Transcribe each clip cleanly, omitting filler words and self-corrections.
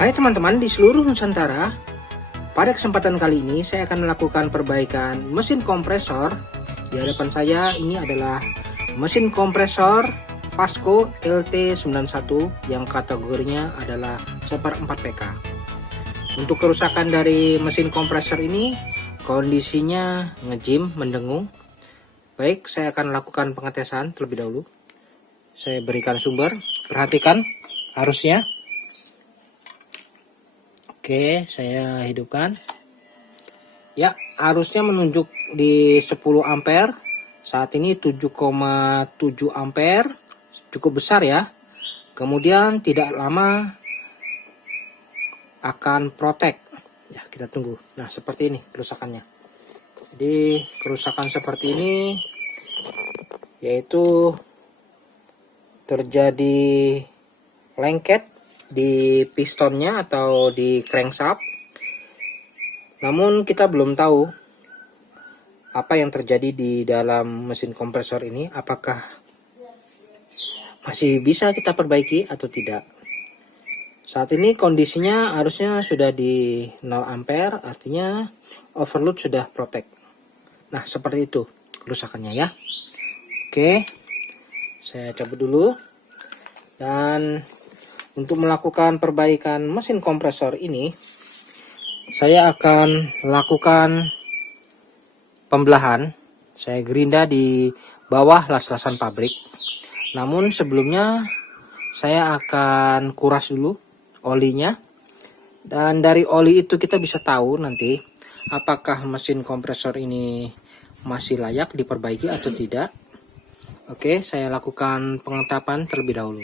Hai teman-teman di seluruh Nusantara, pada kesempatan kali ini saya akan melakukan perbaikan mesin kompresor. Di hadapan saya ini adalah mesin kompresor Vasco LT91 yang kategorinya adalah 1/4 PK. Untuk kerusakan dari mesin kompresor ini, kondisinya ngejim, mendengung. Baik, saya akan lakukan pengetesan terlebih dahulu. Saya berikan sumber, perhatikan arusnya. Oke, saya hidupkan. Ya, arusnya menunjuk di 10 ampere. Saat ini 7,7 ampere. Cukup besar ya. Kemudian tidak lama akan protek. Ya, kita tunggu. Nah, seperti ini kerusakannya. Jadi, kerusakan seperti ini yaitu terjadi lengket di pistonnya atau di crankshaft. Namun kita belum tahu apa yang terjadi di dalam mesin kompresor ini, apakah masih bisa kita perbaiki atau tidak. Saat ini kondisinya arusnya sudah di 0 ampere, artinya overload sudah protek. Nah, seperti itu kerusakannya ya. Oke, saya cabut dulu. Dan untuk melakukan perbaikan mesin kompresor ini, saya akan lakukan pembelahan. Saya gerinda di bawah las-lasan pabrik. Namun sebelumnya saya akan kuras dulu olinya. Dan dari oli itu kita bisa tahu nanti apakah mesin kompresor ini masih layak diperbaiki atau tidak. Oke, saya lakukan pengetapan terlebih dahulu.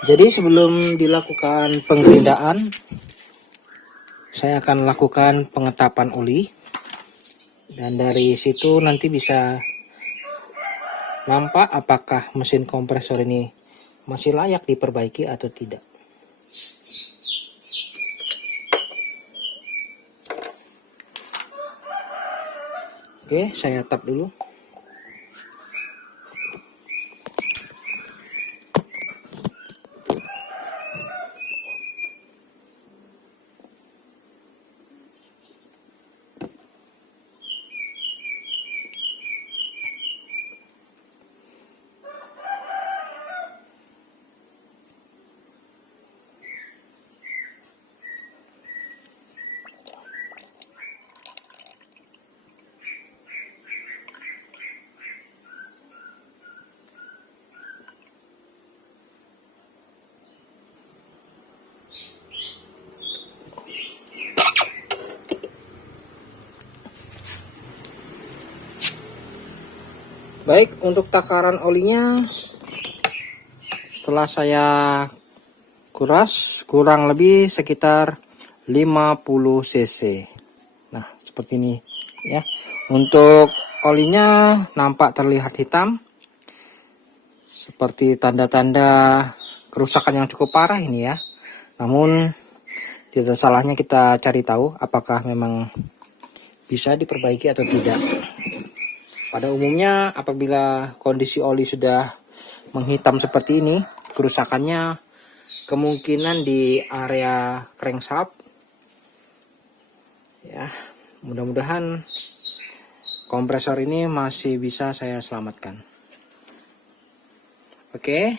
Jadi sebelum dilakukan penggerindaan, saya akan lakukan pengetapan oli. Dan dari situ nanti bisa nampak apakah mesin kompresor ini masih layak diperbaiki atau tidak. Oke, saya tap dulu. Baik, untuk takaran olinya setelah saya kuras kurang lebih sekitar 50 cc. Nah, seperti ini ya. Untuk olinya nampak terlihat hitam, seperti tanda-tanda kerusakan yang cukup parah ini ya. Namun tidak salahnya kita cari tahu apakah memang bisa diperbaiki atau tidak. Pada umumnya apabila kondisi oli sudah menghitam seperti ini, kerusakannya kemungkinan di area crankshaft. Ya, mudah-mudahan kompresor ini masih bisa saya selamatkan. Oke,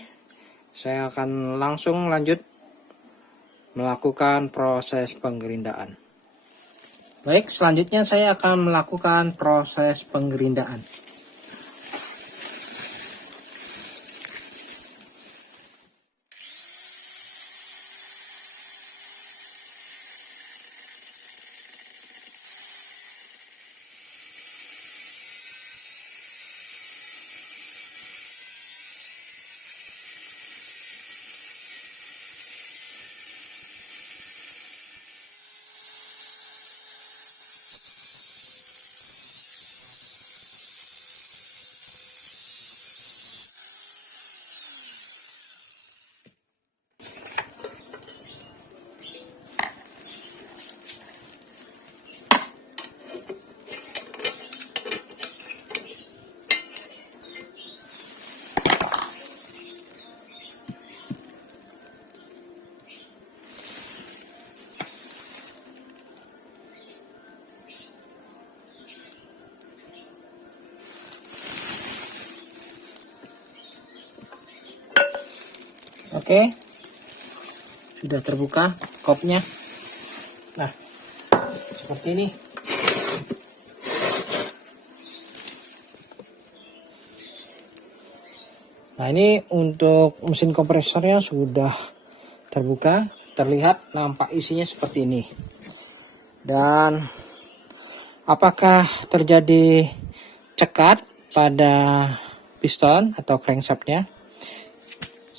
saya akan langsung lanjut melakukan proses penggerindaan. Baik, selanjutnya saya akan melakukan proses penggerindaan. Oke, sudah terbuka kopnya. Nah, seperti ini. Nah, ini untuk mesin kompresornya sudah terbuka, terlihat nampak isinya seperti ini. Dan apakah terjadi cekat pada piston atau crankshaftnya?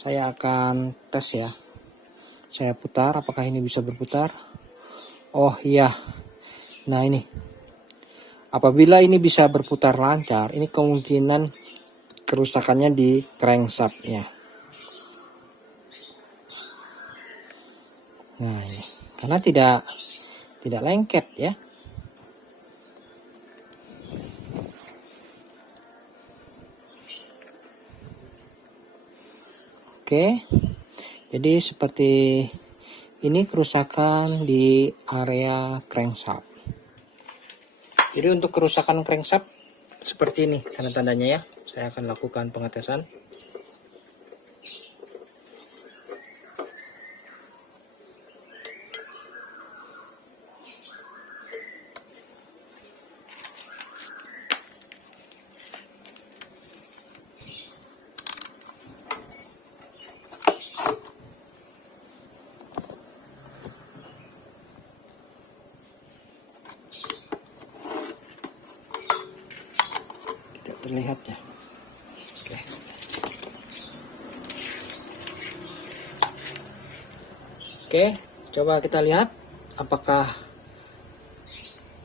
Saya akan tes ya. Saya putar, apakah ini bisa berputar? Oh iya. Nah ini. Apabila ini bisa berputar lancar, ini kemungkinan kerusakannya di crankshaftnya. Nah ini. Karena tidak lengket ya. Oke, jadi seperti ini kerusakan di area crankshaft. Jadi untuk kerusakan crankshaft seperti ini tanda-tandanya ya. Saya akan lakukan pengetesan. Terlihat ya. Oke, coba kita lihat apakah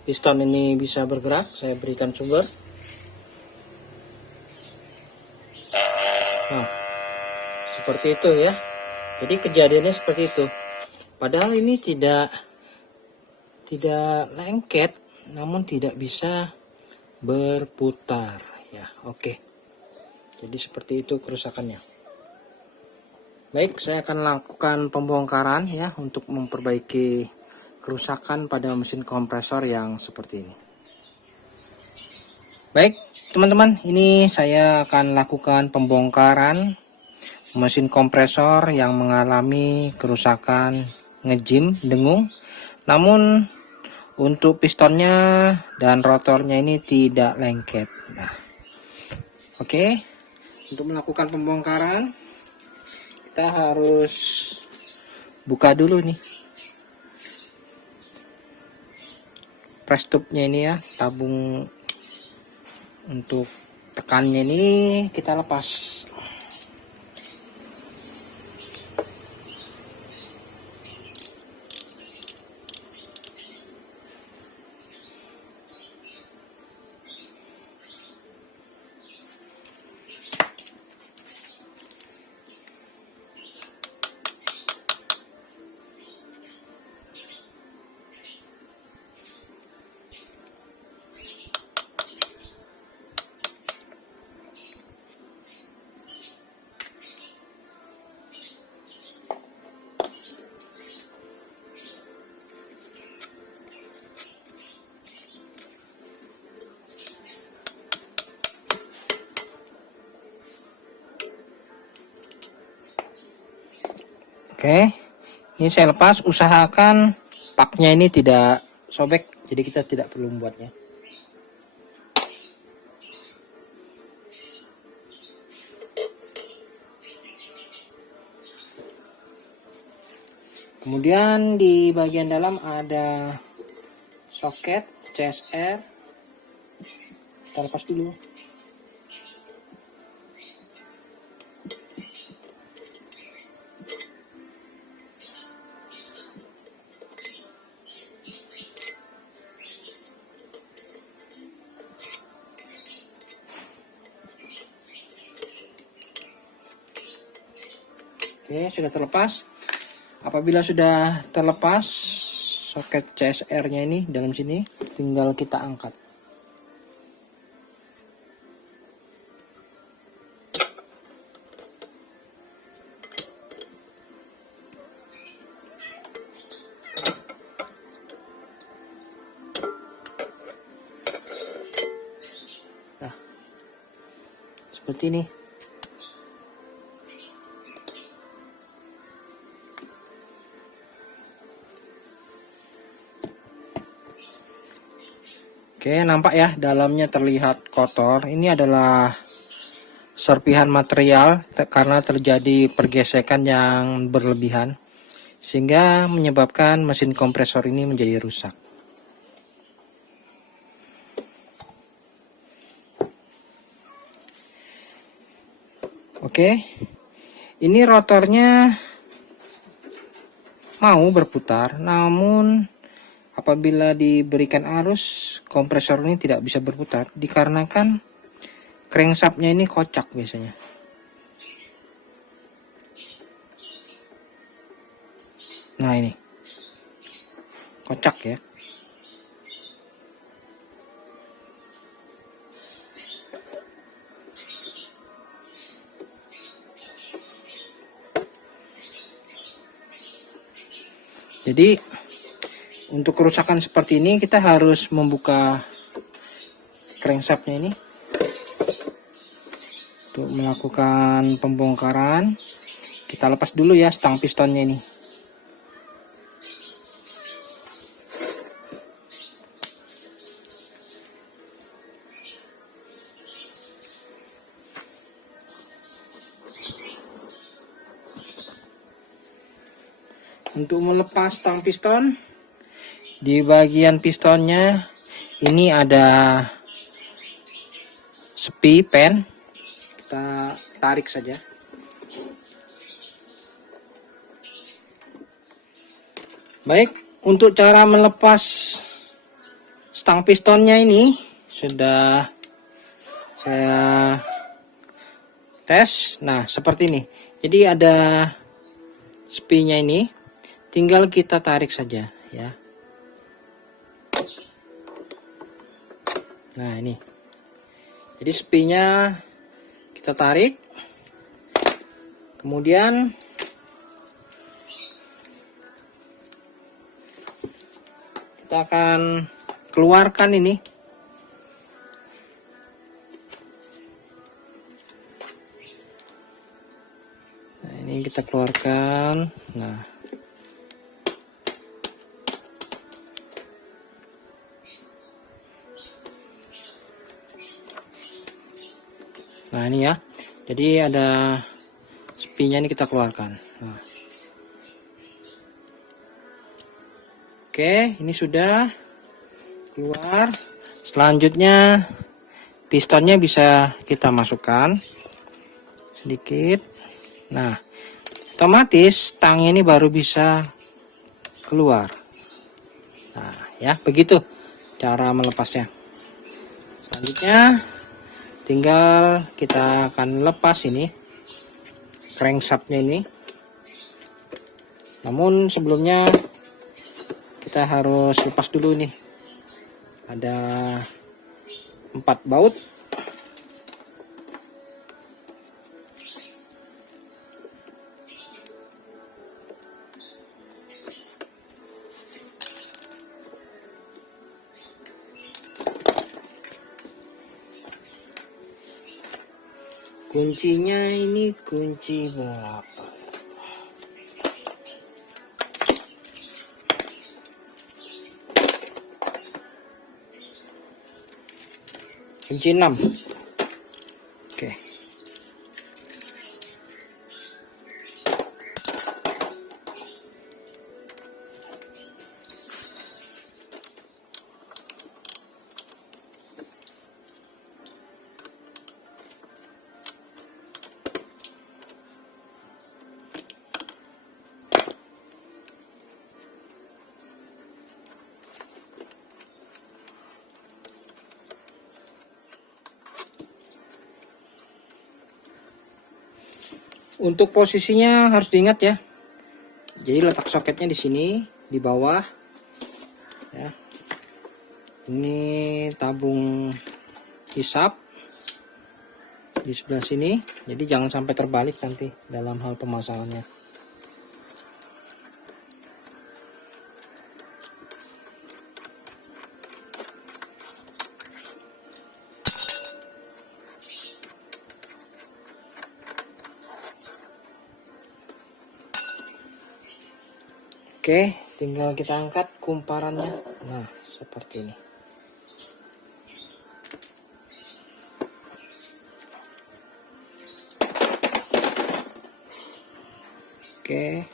piston ini bisa bergerak. Saya berikan sumber. Nah, seperti itu ya. Jadi kejadiannya seperti itu. Padahal ini tidak lengket, namun tidak bisa berputar ya. Oke, jadi seperti itu kerusakannya. Baik, saya akan lakukan pembongkaran ya untuk memperbaiki kerusakan pada mesin kompresor yang seperti ini. Baik teman-teman, ini saya akan lakukan pembongkaran mesin kompresor yang mengalami kerusakan ngejim dengung, namun untuk pistonnya dan rotornya ini tidak lengket. Nah, oke, untuk melakukan pembongkaran kita harus buka dulu nih press tube-nya ini ya, tabung untuk tekannya ini kita lepas. Oke, ini saya lepas. Usahakan paknya ini tidak sobek, jadi kita tidak perlu membuatnya. Kemudian di bagian dalam ada soket CSR. Kita lepas dulu. Oke, sudah terlepas. Apabila sudah terlepas soket CSR-nya ini dalam sini, tinggal kita angkat. Nah, seperti ini. Oke, nampak ya dalamnya terlihat kotor. Ini adalah serpihan material karena terjadi pergesekan yang berlebihan sehingga menyebabkan mesin kompresor ini menjadi rusak. Oke, ini rotornya mau berputar, namun apabila diberikan arus, kompresor ini tidak bisa berputar dikarenakan crankshaftnya ini kocak biasanya. Nah, ini kocak ya. Jadi untuk kerusakan seperti ini kita harus membuka crankshaftnya ini untuk melakukan pembongkaran. Kita lepas dulu ya stang pistonnya ini. Untuk melepas stang piston, di bagian pistonnya ini ada sepi pen. Kita tarik saja. Baik, untuk cara melepas stang pistonnya ini sudah saya tes. Nah, seperti ini. Jadi ada sepinya ini. Tinggal kita tarik saja ya. Nah, ini. Jadi sepinya kita tarik. Kemudian kita akan keluarkan ini. Nah, ini kita keluarkan. Nah, ini ya. Jadi ada sepinya ini kita keluarkan. Nah. Oke, ini sudah keluar. Selanjutnya pistonnya bisa kita masukkan sedikit. Nah, otomatis tangnya ini baru bisa keluar. Nah, ya begitu cara melepasnya. Selanjutnya tinggal kita akan lepas ini crankshaftnya ini. Namun sebelumnya kita harus lepas dulu nih. Ada 4 baut. Kuncinya ini kunci belakang. Kunci 6. Oke. Untuk posisinya harus diingat ya. Jadi letak soketnya di sini, di bawah. Ya. Ini tabung hisap di sebelah sini. Jadi jangan sampai terbalik nanti dalam hal pemasangannya. Oke, tinggal kita angkat kumparannya. Nah, seperti ini. Oke.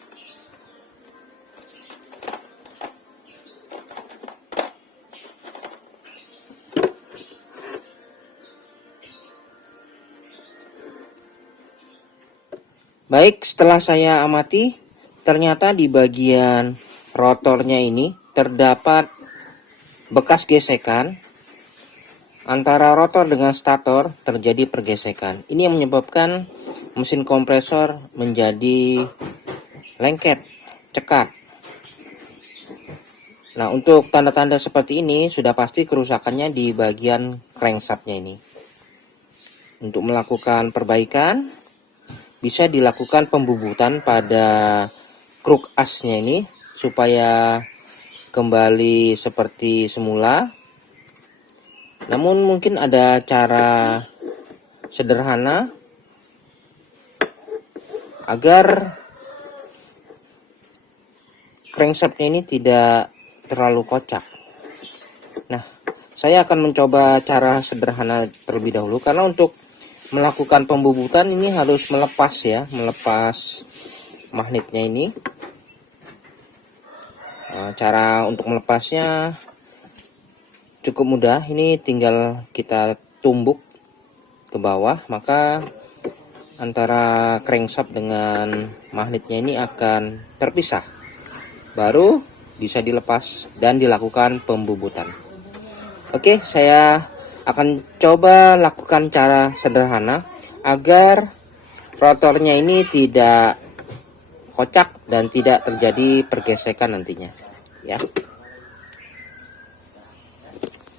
Baik, setelah saya amati, ternyata di bagian rotornya ini terdapat bekas gesekan antara rotor dengan stator, terjadi pergesekan. Ini yang menyebabkan mesin kompresor menjadi lengket, cekat. Nah, untuk tanda-tanda seperti ini sudah pasti kerusakannya di bagian crankshaftnya ini. Untuk melakukan perbaikan, bisa dilakukan pembubutan pada kruk asnya ini supaya kembali seperti semula. Namun mungkin ada cara sederhana agar crankshaftnya ini tidak terlalu kocak. Nah, saya akan mencoba cara sederhana terlebih dahulu, karena untuk melakukan pembubutan ini harus melepas magnetnya ini. Cara untuk melepasnya cukup mudah, ini tinggal kita tumbuk ke bawah, maka antara crankshaft dengan magnetnya ini akan terpisah. Baru bisa dilepas dan dilakukan pembubutan. Oke, saya akan coba lakukan cara sederhana agar rotornya ini tidak kocak dan tidak terjadi pergesekan nantinya, ya.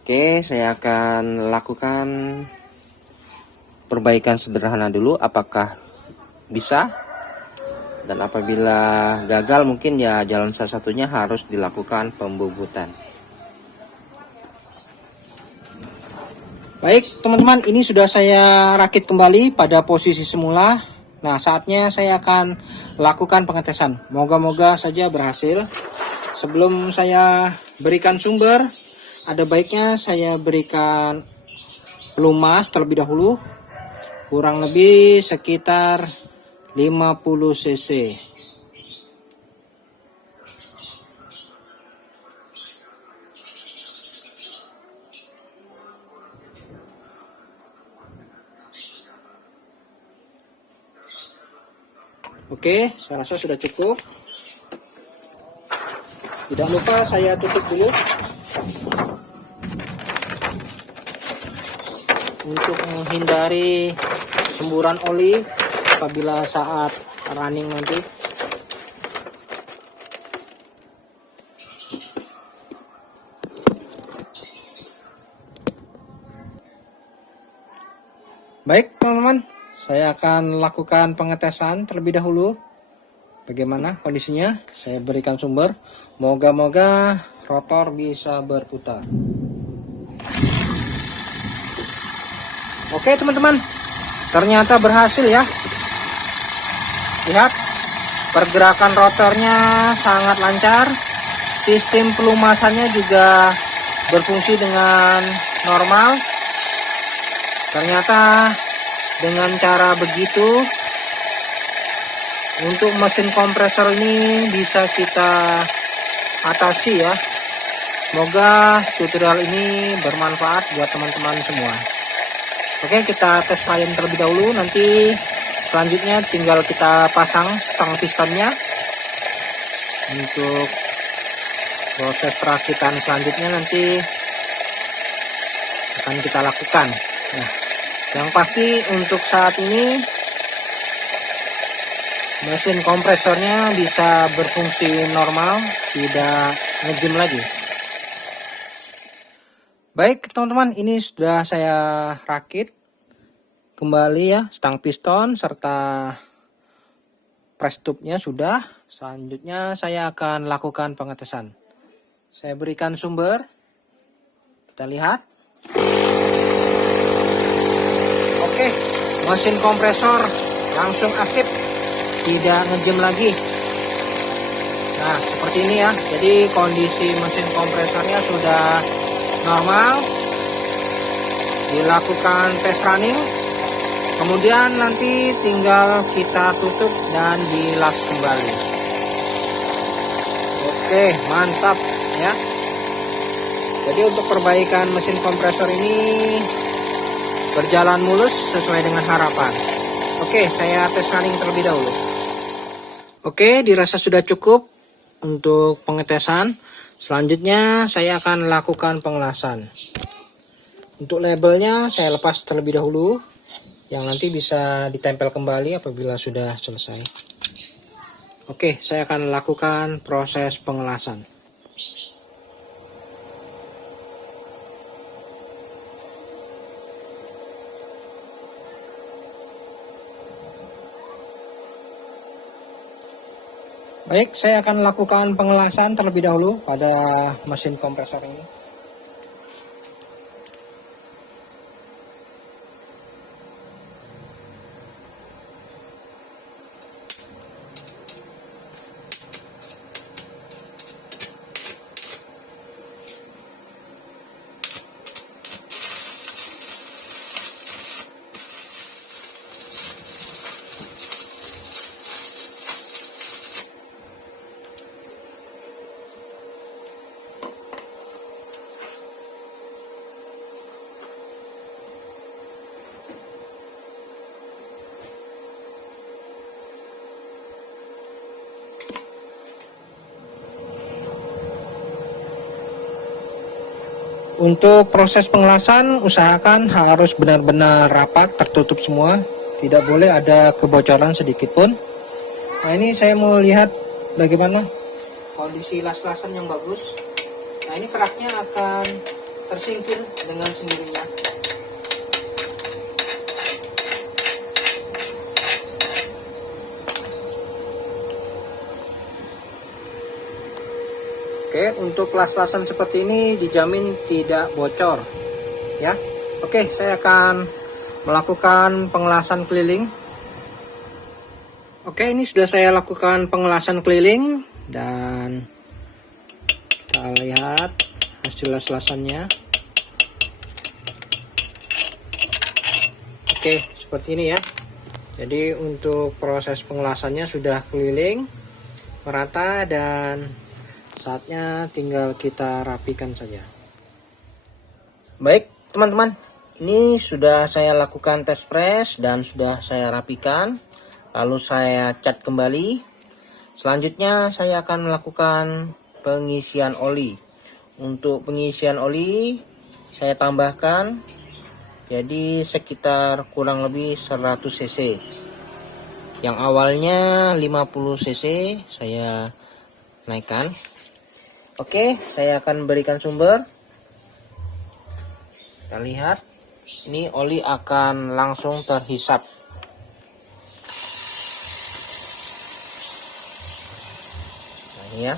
Oke, saya akan lakukan perbaikan sederhana dulu, apakah bisa, dan apabila gagal mungkin ya jalan salah satunya harus dilakukan pembubutan. Baik teman-teman, ini sudah saya rakit kembali pada posisi semula. Nah, saatnya saya akan lakukan pengetesan. Moga-moga saja berhasil. Sebelum saya berikan sumber, ada baiknya saya berikan pelumas terlebih dahulu, kurang lebih sekitar 50 cc. Oke, saya rasa sudah cukup. Tidak lupa saya tutup dulu untuk menghindari semburan oli apabila saat running nanti. Baik teman-teman, saya akan lakukan pengetesan terlebih dahulu. Bagaimana kondisinya? Saya berikan sumber. Moga-moga rotor bisa berputar. Oke teman-teman, ternyata berhasil ya. Lihat, pergerakan rotornya sangat lancar. Sistem pelumasannya juga berfungsi dengan normal. Ternyata dengan cara begitu, untuk mesin kompresor ini bisa kita atasi ya. Semoga tutorial ini bermanfaat buat teman-teman semua. Oke, kita tes lain terlebih dahulu. Nanti selanjutnya tinggal kita pasang stang pistonnya. Untuk proses perakitan selanjutnya nanti akan kita lakukan. Nah, yang pasti untuk saat ini mesin kompresornya bisa berfungsi normal, tidak ngejim lagi. Baik teman-teman, ini sudah saya rakit kembali ya, stang piston serta press tube-nya sudah. Selanjutnya saya akan lakukan pengetesan. Saya berikan sumber, kita lihat. Oke, mesin kompresor langsung aktif, tidak ngejim lagi. Nah, seperti ini ya. Jadi kondisi mesin kompresornya sudah normal. Dilakukan tes running. Kemudian nanti tinggal kita tutup dan dilas kembali. Oke, mantap ya. Jadi untuk perbaikan mesin kompresor ini berjalan mulus sesuai dengan harapan. Oke, saya tes running terlebih dahulu. Oke, dirasa sudah cukup untuk pengetesan. Selanjutnya saya akan lakukan pengelasan. Untuk labelnya saya lepas terlebih dahulu, yang nanti bisa ditempel kembali apabila sudah selesai. Oke, saya akan lakukan proses pengelasan. Baik, saya akan lakukan pengelasan terlebih dahulu pada mesin kompresor ini. Untuk proses pengelasan usahakan harus benar-benar rapat, tertutup semua, tidak boleh ada kebocoran sedikit pun. Nah, ini saya mau lihat bagaimana kondisi las-lasan yang bagus. Nah, ini keraknya akan tersingkir dengan sendirinya. Oke, untuk las-lasan seperti ini dijamin tidak bocor ya. Oke, saya akan melakukan pengelasan keliling. Oke, ini sudah saya lakukan pengelasan keliling dan kita lihat hasil las-lasannya. Oke, seperti ini ya. Jadi untuk proses pengelasannya sudah keliling merata dan saatnya tinggal kita rapikan saja. Baik teman-teman, ini sudah saya lakukan tes press dan sudah saya rapikan. Lalu saya cat kembali. Selanjutnya saya akan melakukan pengisian oli. Untuk pengisian oli saya tambahkan jadi sekitar kurang lebih 100 cc. Yang awalnya 50 cc saya naikkan. Oke, saya akan berikan sumber. Kita lihat, ini oli akan langsung terhisap. Nah, ini ya.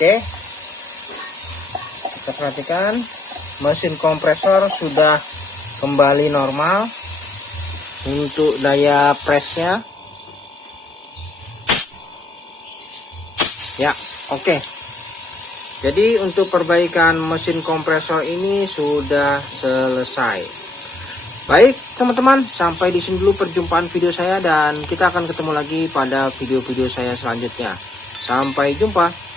Oke, kita perhatikan mesin kompresor sudah kembali normal. Untuk daya pressnya ya, oke. Jadi untuk perbaikan mesin kompresor ini sudah selesai. Baik teman-teman, sampai di sini dulu perjumpaan video saya dan kita akan ketemu lagi pada video-video saya selanjutnya. Sampai jumpa.